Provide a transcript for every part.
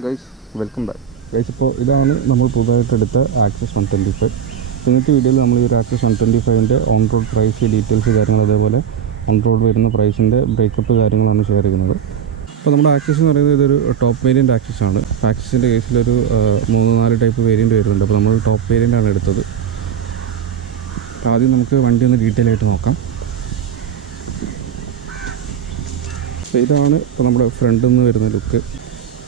Guys welcome back guys ഇപ്പോൾ ഇതാണ് നമ്മൾ പുതുതായിട്ട് എടുത്ത ആക്സസ് വൺ ട്വന്റി ഫൈവ് ഇന്നത്തെ വീഡിയോയിൽ നമ്മൾ ഈ ഒരു ആക്സസ് വൺ ട്വന്റി ഫൈവിന്റെ ഓൺ റോഡ് പ്രൈസ് ഡീറ്റെയിൽസ് കാര്യങ്ങൾ അതേപോലെ ഓൺ റോഡ് വരുന്ന പ്രൈസിന്റെ ബ്രേക്കപ്പ് കാര്യങ്ങളാണ് ഷെയർ ചെയ്യുന്നത്. അപ്പോൾ നമ്മുടെ ആക്സസ് എന്ന് പറയുന്നത് ഇതൊരു ടോപ്പ് വേരിയന്റ് ആക്സസ് ആണ്. ആക്സസിന്റെ കേസിലൊരു മൂന്ന് നാല് ടൈപ്പ് വേരിയന്റ് വരുന്നുണ്ട്. അപ്പോൾ നമ്മൾ ടോപ്പ് വേരിയന്റ് ആണ് എടുത്തത്. ആദ്യം നമുക്ക് വണ്ടി ഒന്ന് ഡീറ്റെയിൽ ആയിട്ട് നോക്കാം. ഇതാണ് ഇപ്പോൾ നമ്മുടെ ഫ്രണ്ടിൽ നിന്ന് വരുന്ന ലുക്ക്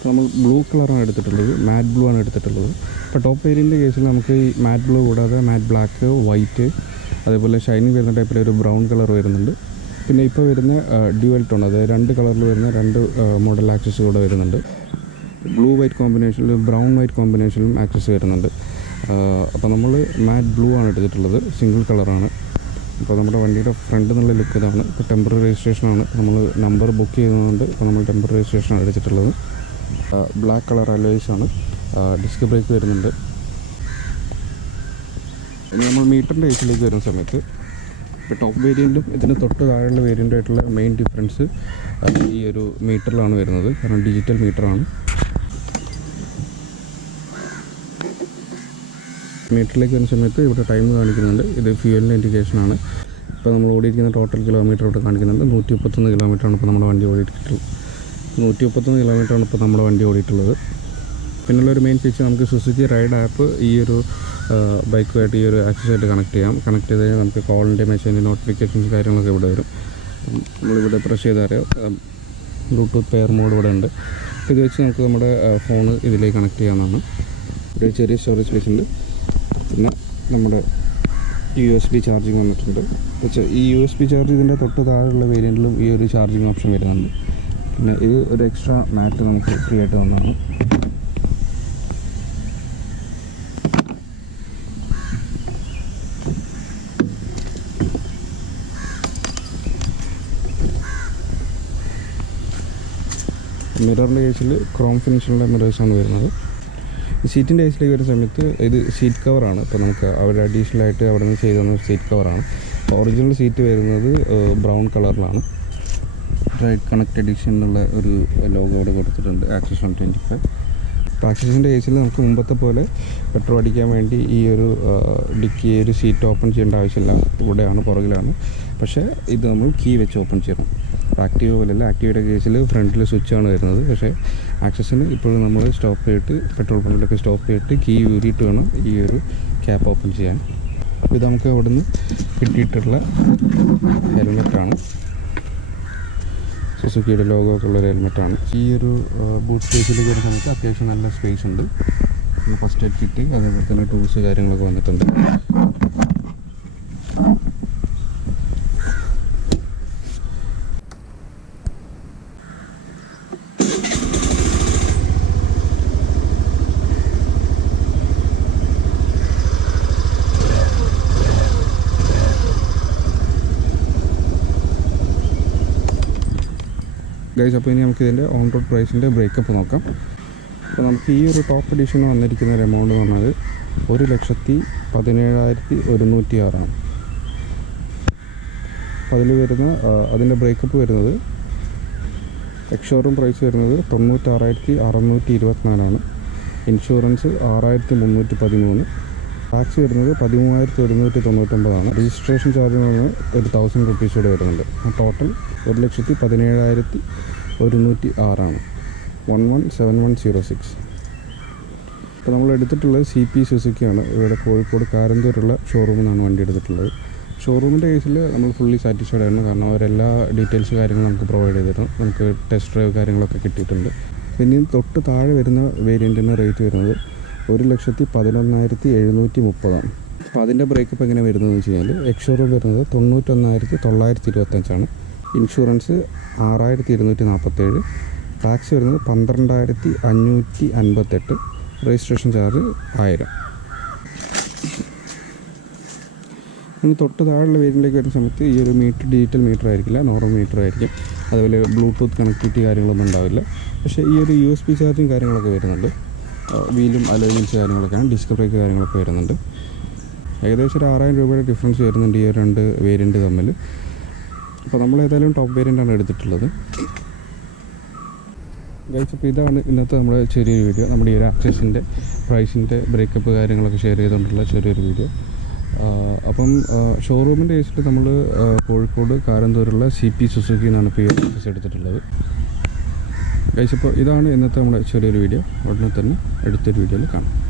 നമ്മൾ ബ്ലൂ കളറാണ് എടുത്തിട്ടുള്ളത്. മാറ്റ് ബ്ലൂ ആണ് എടുത്തിട്ടുള്ളത്. ഇപ്പോൾ ടോപ്പ് വേരിയന്റെ കേസിൽ നമുക്ക് ഈ മാറ്റ് ബ്ലൂ കൂടാതെ മാറ്റ് ബ്ലാക്ക് വൈറ്റ് അതേപോലെ ഷൈനിങ് വരുന്ന ടൈപ്പിൽ ഒരു ബ്രൗൺ കളർ വരുന്നുണ്ട്. പിന്നെ ഇപ്പോൾ വരുന്ന ഡ്യുവൽ ടോൺ അതായത് രണ്ട് കളറിൽ വരുന്ന രണ്ട് മോഡൽ ആക്സസ് കൂടെ വരുന്നുണ്ട്. ബ്ലൂ വൈറ്റ് കോമ്പിനേഷനിലും ബ്രൗൺ വൈറ്റ് കോമ്പിനേഷനിലും ആക്സസ് വരുന്നുണ്ട്. അപ്പോൾ നമ്മൾ മാറ്റ് ബ്ലൂ ആണ് എടുത്തിട്ടുള്ളത്. സിംഗിൾ കളറാണ് അപ്പോൾ നമ്മുടെ വണ്ടിയുടെ ഫ്രണ്ട് എന്നുള്ള ലുക്ക് ഇതാണ്. ഇപ്പോൾ ടെമ്പററി രജിസ്ട്രേഷനാണ് നമ്മൾ നമ്പർ ബുക്ക് ചെയ്യുന്നതുകൊണ്ട് ഇപ്പോൾ നമ്മൾ ടെമ്പററി രജിസ്ട്രേഷനാണ് എടുത്തിട്ടുള്ളത്. ബ്ലാക്ക് കളർ അലോയ്സ് ആണ്. ഡിസ്ക് ബ്രേക്ക് വരുന്നുണ്ട്. ഇനി നമ്മൾ മീറ്ററിന്റെ ഏസിലേക്ക് വരുന്ന സമയത്ത് ഇപ്പോൾ ടോപ്പ് വേരിയന്റും ഇതിന് തൊട്ട് താഴെയുള്ള വേരിയന്റ് ആയിട്ടുള്ള മെയിൻ ഡിഫറൻസ് ഈ ഒരു മീറ്ററിലാണ് വരുന്നത്. കാരണം ഡിജിറ്റൽ മീറ്ററാണ് മീറ്ററിലേക്ക് വരുന്ന സമയത്ത് ഇവിടെ ടൈം കാണിക്കുന്നുണ്ട്. ഇത് ഫ്യൂവലിന്റെ ഇൻഡിക്കേഷനാണ് ഇപ്പോൾ നമ്മൾ ഓടിയിരിക്കുന്ന ടോട്ടൽ കിലോമീറ്റർ ഇവിടെ കാണിക്കുന്നുണ്ട്. നൂറ്റി മുപ്പത്തൊന്ന് കിലോമീറ്ററാണ് ഇപ്പോൾ നമ്മുടെ വണ്ടി ഓടിയിട്ടുള്ളത് നൂറ്റി മുപ്പത്തൊന്ന് കിലോമീറ്ററാണ് ഇപ്പോൾ നമ്മുടെ വണ്ടി ഓടിയിട്ടുള്ളത്. പിന്നെയുള്ള ഒരു മെയിൻ ഫീച്ചർ നമുക്ക് സുസുക്കി റൈഡ് ആപ്പ് ഈ ഒരു ബൈക്കുമായിട്ട് ഈ ഒരു ആക്സസായിട്ട് കണക്ട് ചെയ്യാം. കണക്ട് ചെയ്ത് കഴിഞ്ഞാൽ നമുക്ക് കോളിന്റെ മെസ്സേജ് നോട്ടിഫിക്കേഷൻസ് കാര്യങ്ങളൊക്കെ ഇവിടെ വരും. നമ്മളിവിടെ പ്രസ് ചെയ്താൽ അറിയാം. ബ്ലൂടൂത്ത് പെയർ മോഡ് ഇവിടെ ഉണ്ട്. ഇത് വെച്ച് നമുക്ക് നമ്മുടെ ഫോൺ ഇതിലേക്ക് കണക്ട് ചെയ്യാവുന്നതാണ്. ഒരു ചെറിയ സ്റ്റോറേജ് സ്പേസ് ഉണ്ട് പിന്നെ നമ്മുടെ യു എസ് ബി ചാർജിങ് വന്നിട്ടുണ്ട്. ഈ യു എസ് ബി ചാർജ് ഇതിന്റെ തൊട്ട് താഴെയുള്ള വേരിയന്റിലും ഈ ഒരു ചാർജിങ് ഓപ്ഷൻ വരുന്നുണ്ട്. പിന്നെ ഇത് ഒരു എക്സ്ട്രാ മാറ്റ് നമുക്ക് ക്രിയേറ്റ് ആയിട്ട് തന്നതാണ് മിററിന്റെ കേസിൽ ക്രോം ഫിനിഷിലുള്ള മിറേഴ്സാണ് വരുന്നത്. സീറ്റിന്റെ കേസിലേക്ക് വരുന്ന സമയത്ത് ഇത് സീറ്റ് കവറാണ് ഇപ്പോൾ നമുക്ക് അവർ അഡീഷണൽ ആയിട്ട് അവിടെ നിന്ന് ചെയ്തു തന്ന സീറ്റ് കവറാണ് ഒറിജിനൽ സീറ്റ് വരുന്നത് ബ്രൗൺ കളറിലാണ് റൈറ്റ് കണക്ട് എഡിഷൻ എന്നുള്ള ഒരു ലോഗോ ഇവിടെ കൊടുത്തിട്ടുണ്ട് ആക്സസ് വൺ ട്വന്റി ഫൈവ് അപ്പോൾ ആക്സസിന്റെ കേസിൽ നമുക്ക് മുമ്പത്തെ പോലെ പെട്രോൾ അടിക്കാൻ വേണ്ടി ഈ ഒരു ഡിക്കി ഒരു സീറ്റ് ഓപ്പൺ ചെയ്യേണ്ട ആവശ്യമില്ല. ഇവിടെയാണ് പുറകിലാണ്. പക്ഷേ ഇത് നമ്മൾ കീ വെച്ച് ഓപ്പൺ ചെയ്യണം. ആക്റ്റീവ് പോലെയല്ല ആക്റ്റീവയുടെ കേസിൽ ഫ്രണ്ടിൽ സ്വിച്ചാണ് വരുന്നത്. പക്ഷേ ആക്സസിന് ഇപ്പോഴും നമ്മൾ സ്റ്റോപ്പ് ചെയ്തിട്ട് പെട്രോൾ പമ്പിലൊക്കെ സ്റ്റോപ്പ് ചെയ്തിട്ട് കീ ഊരിയിട്ട് വേണം ഈ ഒരു ക്യാപ്പ് ഓപ്പൺ ചെയ്യാൻ. ഇത് നമുക്ക് അവിടുന്ന് കിട്ടിയിട്ടുള്ള ഹെൽമെറ്റാണ് സുസുക്കിയുടെ ലോഗോ ഒക്കെ ഉള്ളൊരു ഹെൽമെറ്റാണ്. ഈ ഒരു ബൂട്ട് സ്പേസിലേക്ക് വരുന്ന സമയത്ത് അത്യാവശ്യം നല്ല സ്പേസ് ഉണ്ട്. ഫസ്റ്റ് എയ്ഡ് കിറ്റ് അതേപോലെ തന്നെ ടൂൾസ് കാര്യങ്ങളൊക്കെ വന്നിട്ടുണ്ട്. ഗൈസ് അപ്പോൾ ഇനി നമുക്ക് ഇതിന്റെ ഓൺ റോഡ് പ്രൈസിന്റെ ബ്രേക്കപ്പ് നോക്കാം. അപ്പോൾ നമുക്ക് ഈ ഒരു ടോപ്പ് എഡിഷൻ വന്നിരിക്കുന്ന ഒരു എമൗണ്ട് എന്ന് പറഞ്ഞാൽ ഒരു ലക്ഷത്തി പതിനേഴായിരത്തി ഒരുന്നൂറ്റി ആറാണ് അപ്പോൾ അതിൽ വരുന്ന അതിന്റെ ബ്രേക്കപ്പ് വരുന്നത് എക്ഷോറും പ്രൈസ് വരുന്നത് തൊണ്ണൂറ്റാറായിരത്തി അറുന്നൂറ്റി ഇരുപത്തിനാലാണ്. ഇൻഷുറൻസ് ആറായിരത്തി മുന്നൂറ്റി പതിമൂന്ന്. ടാക്സ് വരുന്നത് പതിമൂവായിരത്തി ഒരുന്നൂറ്റി തൊണ്ണൂറ്റൊമ്പതാണ്. രജിസ്ട്രേഷൻ ചാർജ് പറഞ്ഞാൽ ഒരു തൗസൻഡ് റുപ്പീസ് കൂടെ വരുന്നുണ്ട്. ടോട്ടൽ ഒരു ലക്ഷത്തി പതിനേഴായിരത്തി ഒരുന്നൂറ്റി ആറാണ്. One one seven one zero six ഇപ്പോൾ നമ്മൾ എടുത്തിട്ടുള്ളത് സി പി സുസുക്കിയാണ് ഇവിടെ കോഴിക്കോട് കാരന്തൂരുള്ള ഷോറൂമിൽ നിന്നാണ് വണ്ടി എടുത്തിട്ടുള്ളത്. ഷോറൂമിന്റെ കേസിൽ നമ്മൾ ഫുള്ളി സാറ്റിസ്ഫൈഡ് ആയിരുന്നു കാരണം അവരെല്ലാ ഡീറ്റെയിൽസ് കാര്യങ്ങളും നമുക്ക് പ്രൊവൈഡ് ചെയ്തിരുന്നു. നമുക്ക് ടെസ്റ്റ് ഡ്രൈവ് കാര്യങ്ങളൊക്കെ കിട്ടിയിട്ടുണ്ട്. പിന്നെ തൊട്ട് താഴെ വരുന്ന വേരിയന്റിന് റേറ്റ് വരുന്നത് ഒരു ലക്ഷത്തി പതിനൊന്നായിരത്തി എഴുന്നൂറ്റി മുപ്പതാണ് അപ്പോൾ അതിന്റെ ബ്രേക്കപ്പ് എങ്ങനെ വരുന്നതെന്ന് വെച്ച് കഴിഞ്ഞാൽ എക്സ്ഷോറൂം വരുന്നത് തൊണ്ണൂറ്റൊന്നായിരത്തി തൊള്ളായിരത്തി ഇരുപത്തഞ്ചാണ്. ഇൻഷുറൻസ് ആറായിരത്തി ഇരുന്നൂറ്റി നാൽപ്പത്തേഴ്. ടാക്സ് വരുന്നത് പന്ത്രണ്ടായിരത്തി അഞ്ഞൂറ്റി അൻപത്തെട്ട്. രജിസ്ട്രേഷൻ ചാർജ് ആയിരം. ഇനി തൊട്ട് താഴെയുള്ള വേരിയന്റിലേക്ക് വരുന്ന സമയത്ത് ഈ ഒരു മീറ്റർ ഡിജിറ്റൽ മീറ്റർ ആയിരിക്കില്ല നോർമൽ മീറ്റർ ആയിരിക്കും. അതുപോലെ ബ്ലൂടൂത്ത് കണക്ടിവിറ്റി കാര്യങ്ങളൊന്നും ഉണ്ടാവില്ല. പക്ഷേ ഈ ഒരു യു എസ് ബി ചാർജും കാര്യങ്ങളൊക്കെ വരുന്നുണ്ട്. വീലും അലോയിൻസ് കാര്യങ്ങളൊക്കെയാണ് ഡിസ്ക് ബ്രേക്ക് കാര്യങ്ങളൊക്കെ വരുന്നുണ്ട്. ഏകദേശം ഒരു ആറായിരം രൂപയുടെ ഡിഫറൻസ് വരുന്നുണ്ട് ഈ രണ്ട് വേരിയന്റ് തമ്മിൽ അപ്പോൾ നമ്മൾ ഏതായാലും ടോപ്പ് വേരിയന്റാണ് എടുത്തിട്ടുള്ളത്. ഗൈസ് അപ്പോൾ ഇതാണ് ഇന്നത്തെ നമ്മുടെ ചെറിയൊരു വീഡിയോ നമ്മുടെ ഈ ഒരു ആക്സസിന്റെ പ്രൈസിന്റെ ബ്രേക്കപ്പ് കാര്യങ്ങളൊക്കെ ഷെയർ ചെയ്തുകൊണ്ടുള്ള ചെറിയൊരു വീഡിയോ അപ്പം ഷോറൂമിന്റെ കേസിൽ നമ്മൾ കോഴിക്കോട് കാരന്തൂരുള്ള സി പി സുസുക്കി എന്നാണ് ഇപ്പോൾ ഈ ആക്സസ് എടുത്തിട്ടുള്ളത്. ഇപ്പോൾ ഇതാണ് ഇന്നത്തെ നമ്മുടെ ചെറിയൊരു വീഡിയോ ഉടനെ തന്നെ അടുത്തൊരു വീഡിയോയിൽ കാണാം.